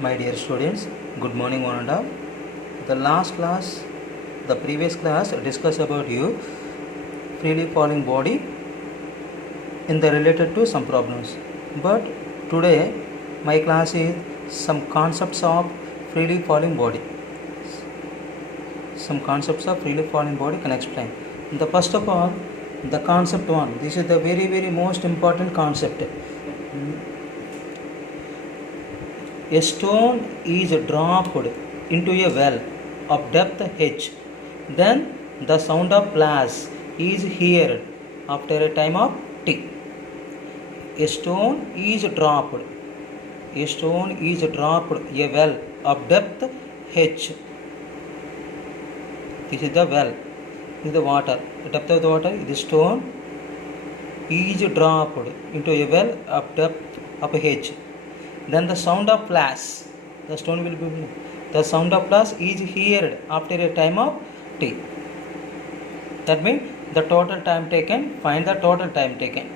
My dear students, good morning one and all. The previous class discussed about you freely falling body in the related to some problems. But today my class is some concepts of freely falling body. Some concepts of freely falling body can explain. The first of all, the concept one. This is the very most important concept. A stone is dropped into a well of depth h. Then the sound of splash is heard after a time of t. A stone is dropped. A stone is dropped a well of depth h. This is the well. This is the water. The depth of the water is the stone is dropped into a well of depth of h. Then the sound of flash, the stone will be, the sound of flash is heard after a time of t. That means the total time taken, find the total time taken.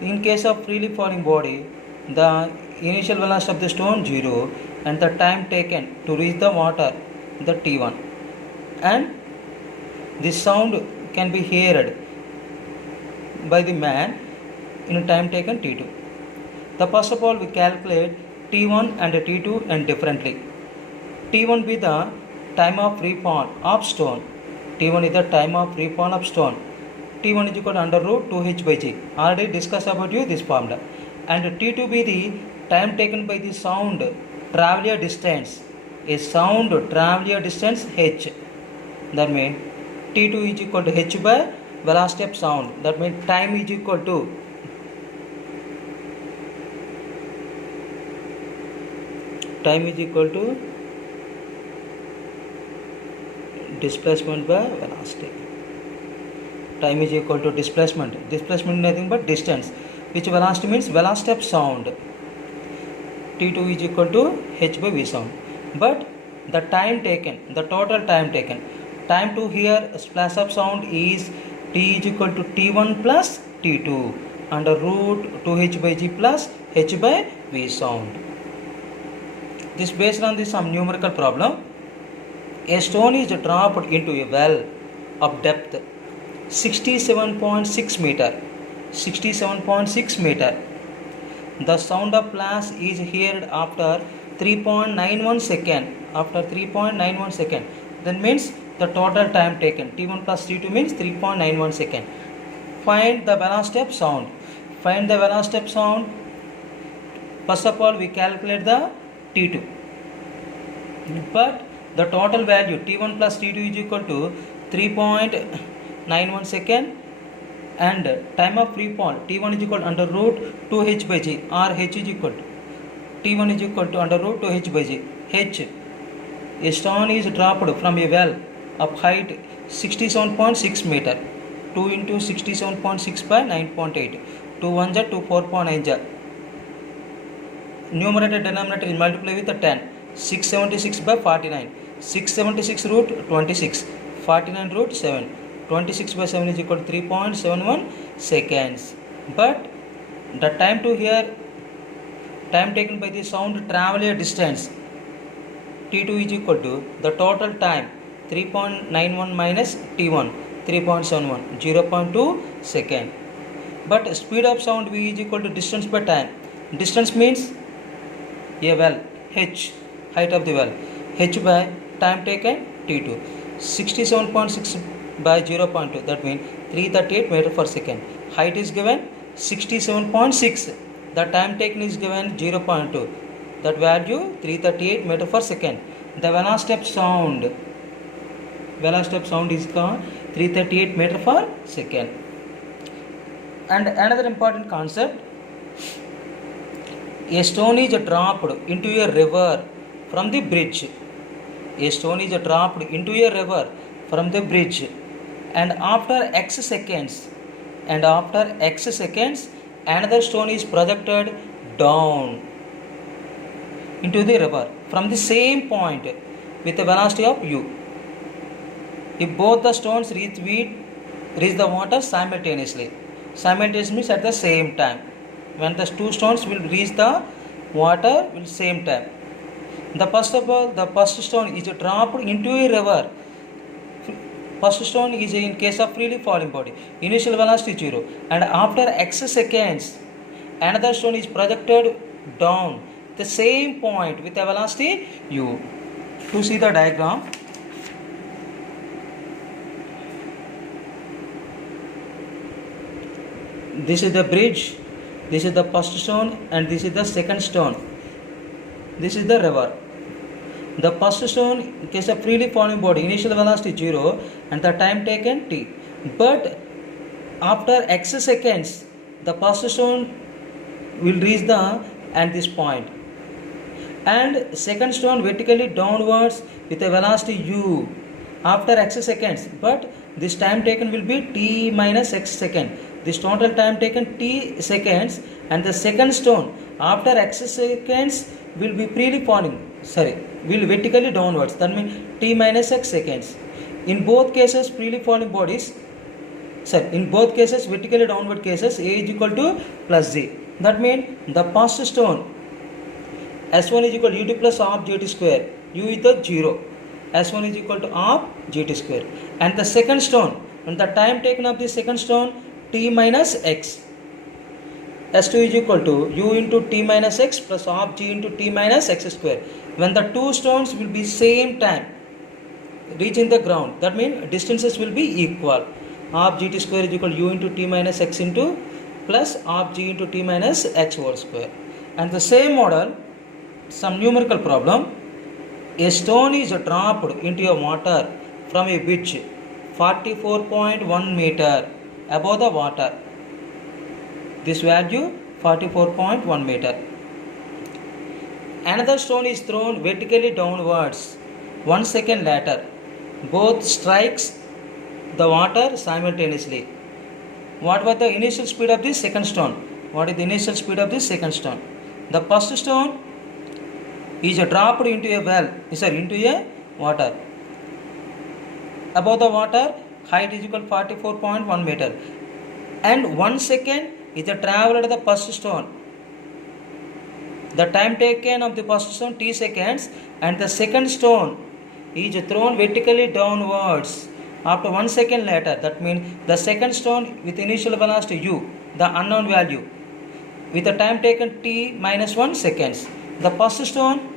In case of freely falling body, the initial velocity of the stone 0 and the time taken to reach the water, the t1. And this sound can be heard by the man in time taken t2. The first of all we calculate t1 and t2 and differently. t1 be the time of free fall of stone. t1 is the time of free fall of stone. t1 is equal to under root 2h by g. Already discussed about you this formula. And t2 be the time taken by the sound travel a distance. A sound travel a distance h. That means t2 is equal to h by velocity of sound. That means time is equal to displacement by velocity. Time is equal to displacement. Displacement is nothing but distance, which velocity means velocity of sound. t2 is equal to h by v sound. But the time taken, the total time taken, time to hear a splash of sound is t is equal to t1 plus t2 under root 2h by g plus h by v sound. This based on this some numerical problem. A stone is dropped into a well of depth 67.6 meter. 67.6 meter. The sound of flash is heard after 3.91 second. After 3.91 second. That means the total time taken. t1 plus t2 means 3.91 second. Find the velocity of sound. Find the velocity of sound. First of all we calculate the t2, but the total value t1 plus t2 is equal to 3.91 second and time of free fall t1 is equal to under root 2h by g, or h is equal to t1 is equal to under root 2h by g. h, a stone is dropped from a well of height 67.6 meter. 2 into 67.6 by 9.8, 2 1 ja 2 4.9 ja. Numerator denominator is multiply with the 10. 676 by 49. 676 root 26. 49 root 7. 26 by 7 is equal to 3.71 seconds. But the time to hear, time taken by the sound travel a distance, t2 is equal to the total time 3.91 minus t1, 3.71, 0.2 second. But speed of sound v is equal to distance by time. Distance means a well, h, height of the well, h by time taken t2, 67.6 by 0.2, that means 338 meter per second. Height is given 67.6, the time taken is given 0.2, that value 338 meter per second. The velocity of sound is called 338 meter per second. And another important concept, a stone is dropped into a river from the bridge. A stone is dropped into a river from the bridge, and after x seconds, another stone is projected down into the river from the same point with a velocity of u. If both the stones reach the water simultaneously means at the same time, when the two stones will reach the water will same time. The first of all, the first stone is dropped into a river. First stone is in case of freely falling body. Initial velocity 0. And after x seconds, another stone is projected down the same point with a velocity u. To see the diagram, this is the bridge, this is the first stone, and this is the second stone. This is the river. The first stone, in case of freely falling body, initial velocity 0 and the time taken t. But after x seconds, the first stone will reach the at this point, and second stone vertically downwards with a velocity u after x seconds. But this time taken will be t minus x second. This total time taken t seconds, and the second stone after x seconds will be will vertically downwards. That means t minus x seconds. In both cases, freely falling bodies, in both cases, vertically downward cases, a is equal to plus z. That means the first stone s1 is equal to ut plus half gt square. U is the 0. S1 is equal to half gt square. And the second stone, and the time taken of the second stone, t minus x. S2 is equal to u into t minus x plus half g into t minus x square. When the two stones will be same time reaching the ground, that means distances will be equal. Half gt square is equal to u into t minus x into plus half g into t minus x whole square. And the same model, some numerical problem. A stone is dropped into a water from a bridge 44.1 meter above the water. This value 44.1 meter. Another stone is thrown vertically downwards 1 second later. Both strikes the water simultaneously. What was the initial speed of the second stone? What is the initial speed of the second stone? The first stone is dropped into a into a water. Above the water, height is equal to 44.1 meter. And 1 second is the travel at the first stone. The time taken of the first stone t seconds, and the second stone is thrown vertically downwards after 1 second later. That means the second stone with initial velocity u, the unknown value, with the time taken t minus 1 seconds. The first stone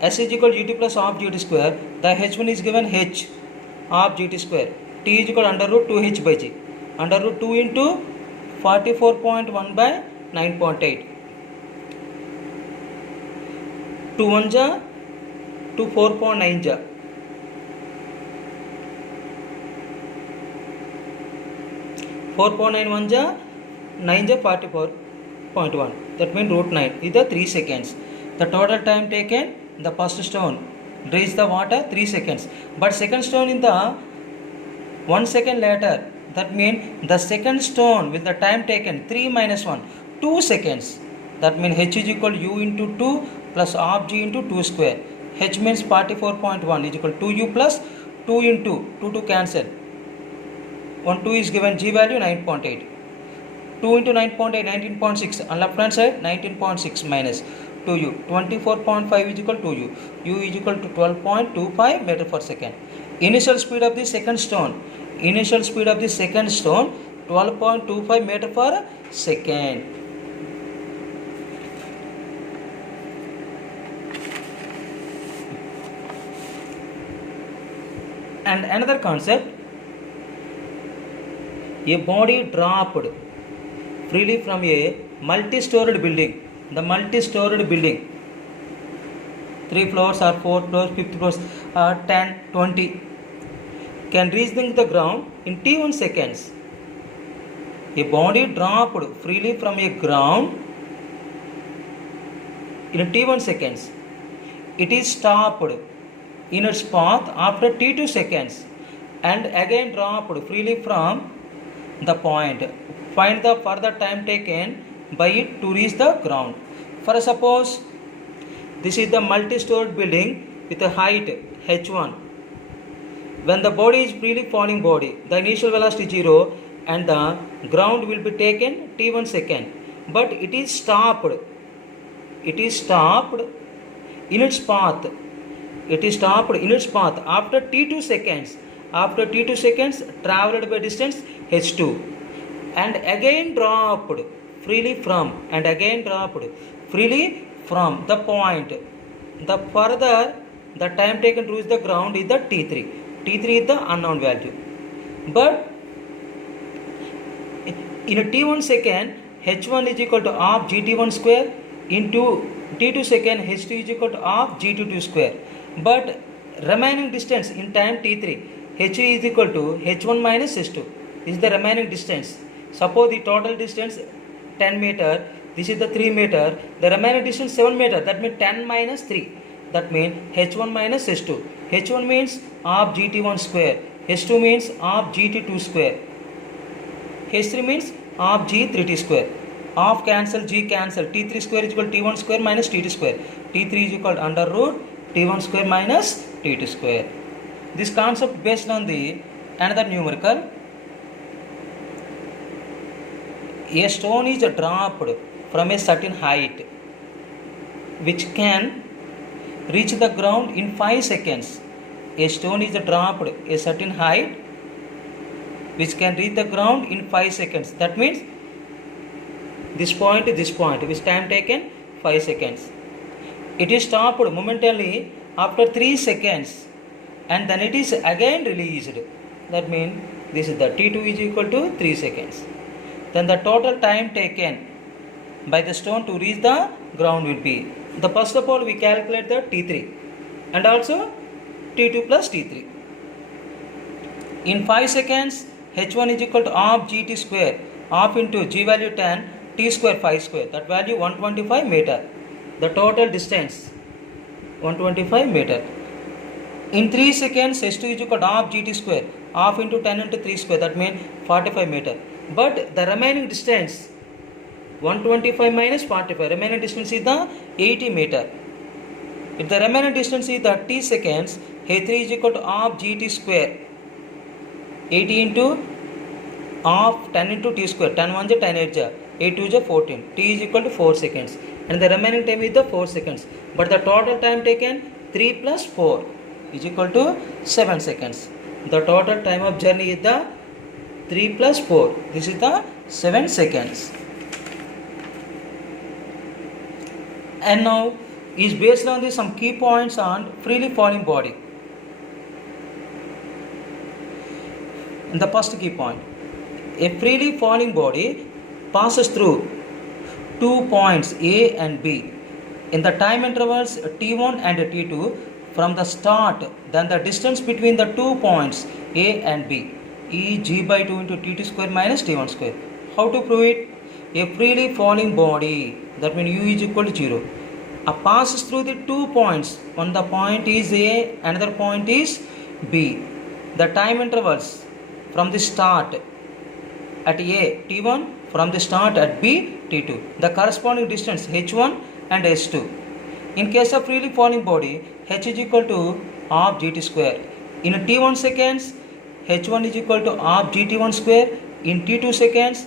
s is equal to ut plus half gt square. The h1 is given h half gt square. T is equal to under root 2h by g. Under root 2 into 44.1 by 9.8. 2 1 ja to 4.9 ja. 4.9 1 ja 9 ja 44.1. That means root 9 is the 3 seconds. The total time taken, the first stone reached the water 3 seconds. But second stone in the 1 second later. That means the second stone with the time taken 3 minus 1, 2 seconds. That means h is equal to u into 2 plus half g into 2 square. H means 44.1 is equal to 2u plus 2 into 2 cancel. 1 2 is given, g value 9.8. 2 into 9.8, 19.6. On left hand side 19.6 minus 2u. 24.5 is equal to u. U is equal to 12.25 meter per second. Initial speed of the second stone. Initial speed of the second stone 12.25 meter per second. And another concept, a body dropped freely from a multi-storied building. The multi-storied building, 3 floors or 4 floors, 5th floors, 10, 20, can reach the ground in t1 seconds. A body dropped freely from a ground in t1 seconds. It is stopped in its path after t2 seconds and again dropped freely from the point. Find the further time taken by it to reach the ground. For suppose this is the multi-storied building with a height h1. When the body is freely falling body, the initial velocity 0 and the ground will be taken t1 second. But it is stopped in its path. It is stopped in its path after t2 seconds. After t2 seconds traveled by distance h2 and again dropped freely from the point. The further the time taken to reach the ground is the t3. T3 is the unknown value. But in a t1 second h1 is equal to half gt1 square into t2 second h2 is equal to half gt2 square. But remaining distance in time t3 h is equal to h1 minus h2. This is the remaining distance. Suppose the total distance 10 meter, this is the 3 meter, the remaining distance 7 meter, that means 10 minus 3, that means h1 minus h2. h1 means half gt1 square, h2 means half gt2 square, h3 means half g3t square. Half cancel, g cancel, t3 square is equal to t1 square minus t2 square, t3 is equal to under root t1 square minus t2 square. This concept based on the another numerical. A stone is dropped from a certain height which can reach the ground in 5 seconds. A stone is dropped a certain height which can reach the ground in 5 seconds. That means this point, which time taken 5 seconds. It is stopped momentarily after 3 seconds and then it is again released. That means this is the t2 is equal to 3 seconds. Then the total time taken by the stone to reach the ground will be, the first of all we calculate the t3 and also t2 plus t3. In 5 seconds h1 is equal to half gt square, half into g value 10, t square 5 square, that value 125 meter. The total distance 125 meter. In 3 seconds h2 is equal to half gt square, half into 10 into 3 square, that means 45 meter. But the remaining distance 125 minus 45, remaining distance is the 80 meter. If the remaining distance is the t seconds, h3 is equal to half gt square, 80 into half 10 into t square, 10 1 is 10 8 8 2 is 14, t is equal to 4 seconds and the remaining time is the 4 seconds. But the total time taken 3 plus 4 is equal to 7 seconds. The total time of journey is the 3 plus 4, this is the 7 seconds. And now is based on some key points on freely falling body. And the first key point, a freely falling body passes through 2 points A and B in the time intervals t1 and t2 from the start. Then the distance between the 2 points A and B is g by 2 into t2 square minus t1 square. How to prove it? A freely falling body, that means u is equal to 0, passes through the 2 points. One the point is A, another point is B. The time intervals from the start at A t1, from the start at B t2. The corresponding distance h1 and h2. In case of freely falling body, h is equal to half gt square. In t1 seconds, h1 is equal to half gt1 square. In t2 seconds,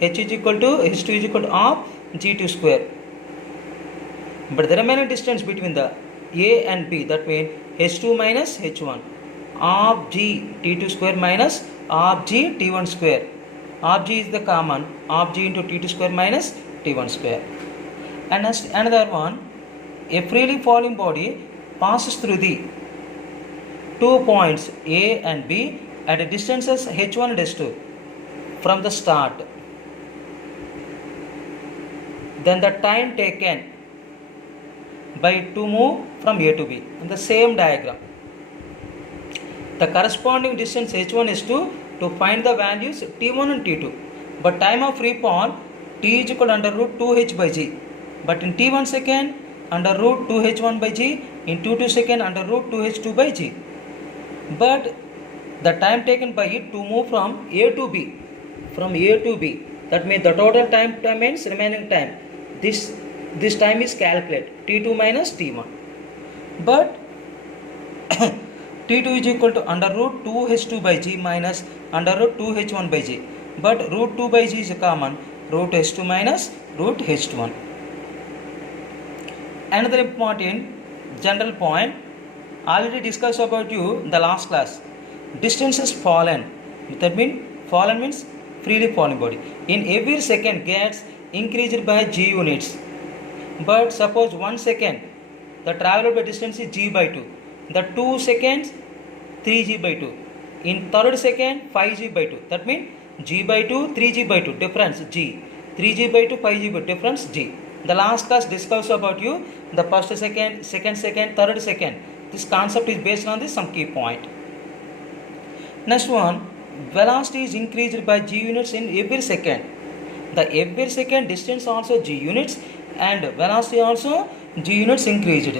h is equal to h2 is equal to half g2 square. But the remaining distance between the A and B, that means h2 minus h1, half g t2 square minus half g t1 square. Half g is the common, half g into t2 square minus t1 square. And as another one, a freely falling body passes through the 2 points A and B at distances h1 and h2 from the start. Then the time taken by to move from A to B in the same diagram. The corresponding distance h1 h2 to find the values t1 and t2. But time of free fall t is equal to under root 2h by g. But in t1 second under root 2h1 by g, in t2 second under root 2h2 by g. But the time taken by it to move from A to B, that means the total time means remaining time. This time is calculated t2 minus t1. But t2 is equal to under root 2h2 by g minus under root 2h1 by g. But root 2 by g is common, root h2 minus root h1. Another important general point already discussed about you in the last class. Distances fallen. That means fallen means freely falling body. In every second gets increased by g units. But suppose 1 second the traveled by distance is g by 2. The 2 seconds 3g by 2. In third second 5g by 2. That means g by 2 3g by 2 difference g. 3g by 2 5g by 2 difference g. The last class discussed about you the first second, second, third second. This concept is based on this some key point. Next one, velocity is increased by g units in every second. The every second distance also g units and velocity also g units increased.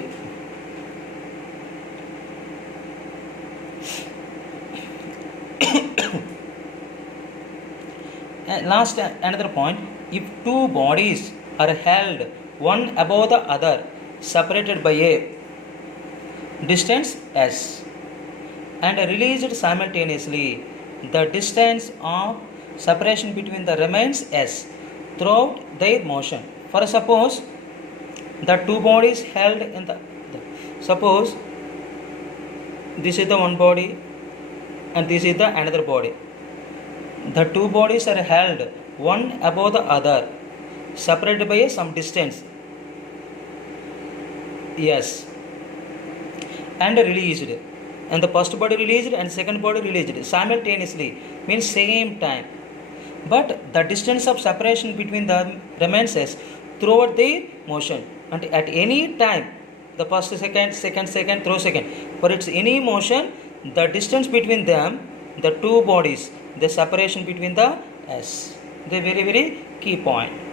And last another point, if two bodies are held one above the other separated by a distance s and released simultaneously, the distance of separation between the remains s throughout their motion. For suppose the two bodies held in suppose this is the one body and this is the another body. The two bodies are held one above the other separated by some distance yes and released, and the first body released and second body released simultaneously means same time, but the distance of separation between them remains as throughout the motion, and at any time the first second through second for its any motion the distance between them the two bodies the separation between the s, the very key point.